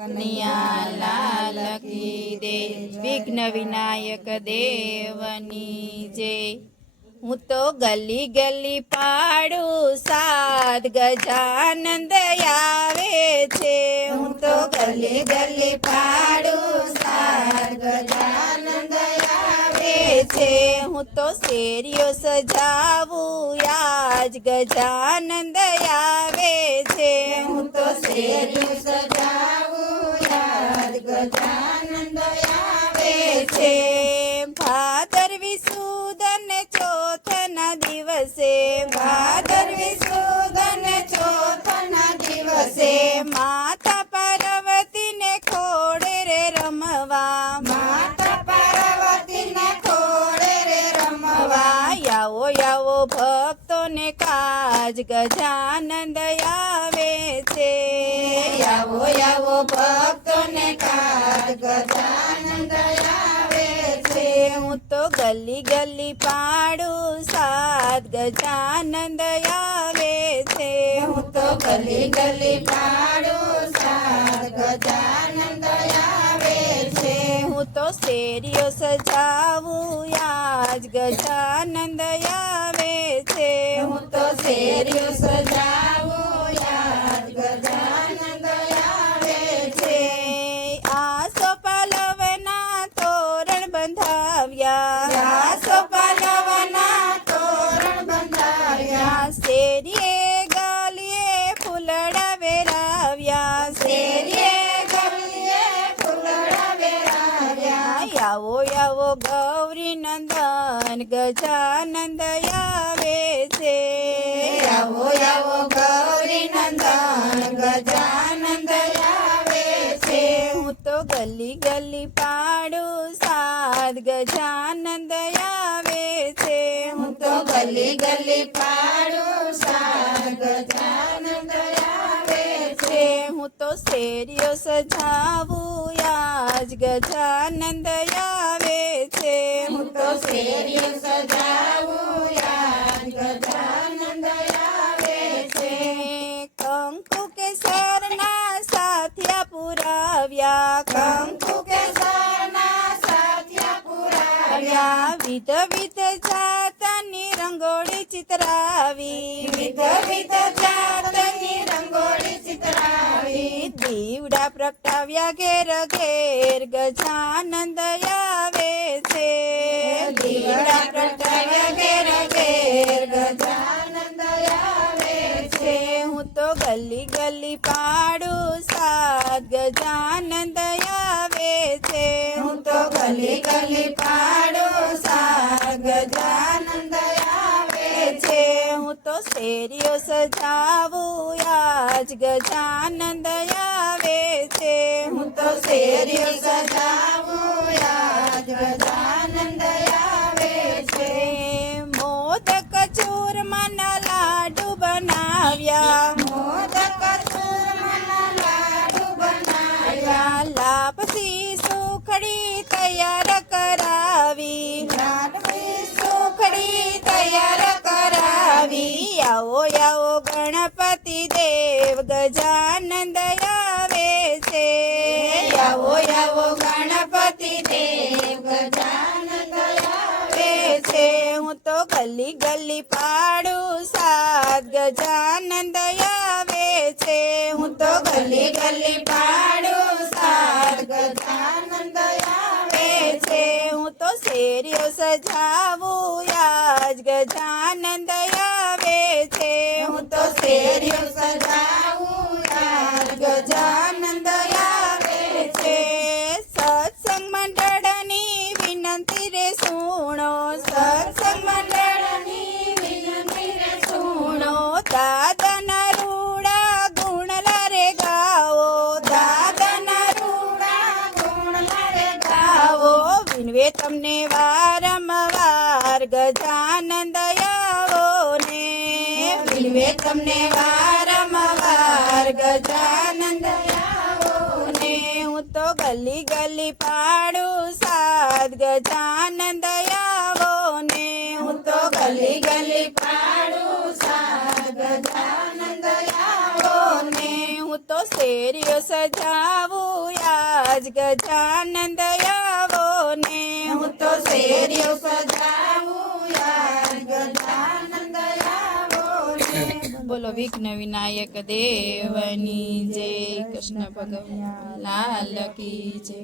કનૈયા લાલ કી દે, વિઘ્ન વિનાયક દેવની જય। હું તો ગલી ગલી પાડું સાત ગજાનંદ આવે છે। હું તો ગલી ગલી પાડું સાત ગજાનંદ આવે છે। હું તો શેરીઓ સજાવું આજ ગજાનંદ આવે છે। હું તો શેરીઓ સજાવું આજ ગજાનંદ આવે છે। ભાદરવી સુદ ને ચોથના દિવસે, ભાદરવી સુદ ને ચોથના દિવસે માતા પાર્વતીને ખોડે રે રમવા, માતા પાર્વતીને ખોડે રે રમવા। આવો આવો ભક્તોને કાજ ગજાનંદ આવે છે। આવો આવો ભક્તોને કાજ ગજાનંદ આવે છે। હું તો ગલી ગલી પાડું સાત ગજાનંદ આવે છે। હું તો ગલી ગલી પાડું સાત ગજાનંદ આવે છે। હું તો શેરીઓ સજાવું આજ ગજાનંદ આવે છે। હું તો શેરીઓ સજાવું આજ ગજાનંદ આવે છે। આસો પાલવના તોરણ બંધાવ્યા, આસો પાલવના તોરણ બંધાવ્યા। શેરીએ ગલીએ ફૂલડા વેરાવ્યા, શેરીએ ગલીએ ફૂલડા વેરાવ્યા। આવો આવો ગૌરી નંદન ગજાનંદ આવે છે। આવો આવો ગૌરી નંદન ગજાનંદ આવે છે। હું તો ગલી ગલી પાડું સાત ગજાનંદ આવે છે। હું તો ગલી ગલી પાડું સાત ગજાનંદ આવે છે। હું તો શેરીઓ સજાવું આજ ગજાનંદ આવે છે। હું તો શેરીઓ સજાવું આજ ગજાનંદ આવે છે। કંકુ કેસરના સાથિયા પુરાવ્યા, કંકુ કેસરના સાથિયા પુરાવ્યા। વિધ વિધ જાતની રંગોળી ચિતરાવી, વિધ વિધ જાતની રંગોળી ચિતરાવી। દીવડા પ્રગટાવ્યા ઘેર ઘેર ગજાનંદ આવે છે। દીવડા પ્રગટાવ્યા ઘેર ઘેર ગજાનંદ આવે છે। હું તો ગલી ગલી પાડું સાત ગજાનંદ આવે છે। હું તો ગલી ગલી પાડું સાત ગજાનંદ આવે છે। હું તો શેરીઓ સજાવું આજ ગજાનંદ આવે છે। હું તો શેરીઓ સજાવું આજ ગજાનંદ આવે છે। મોદક ચૂરમાના લાડુ બનાવ્યા, મોદક ચૂરમાના લાડુ બનાવ્યા। લાપસી સુખડી તૈયાર કરાવી, લાપસી સુખડી તૈયાર કરાવી। આવો આવો ગણપતિ દેવ ગજાનંદ આવે છે। આવો આવો ગણપતિ દેવ ગજાનંદ આવે છે। હું તો ગલી ગલી પાડું સાત ગજાનંદ આવે છે। હું તો ગલી ગલી પાડું સાત ગજાનંદ આવે છે। હું તો શેરીઓ સજાવું આજ ગજાનંદ આવે છે। હું તો શેરીઓ સજાવું આજ ગજાનંદ આવે છે। સત્સંગ મંડળની વિનંતી રે સુણો, સત્સંગ મંડળની વિનંતી રે સુણો। દાદાના રૂડા ગુણલા રે ગાવો, દાદાના રૂડા ગુણલા રે ગાવો। વિનવે તમને વારંવાર ગજાનંદ આવો ને, વિનવે તમને વારંવાર ગજાનંદ આવો ને। હું તો ગલી ગલી પાડું સાત ગજાનંદ આવો ને। હું તો ગલી ગલી પાડું સાત ગજાનંદ આવો ને। હું તો શેરીઓ સજાવું આજ ગજાનંદ આવો ને હું તો શેરીઓ સજાવું આજ ગજાનંદ આવો ને બોલો વિઘ્ન વિનાયક દેવની જય કૃષ્ણ ભગવાન લાલ કી જય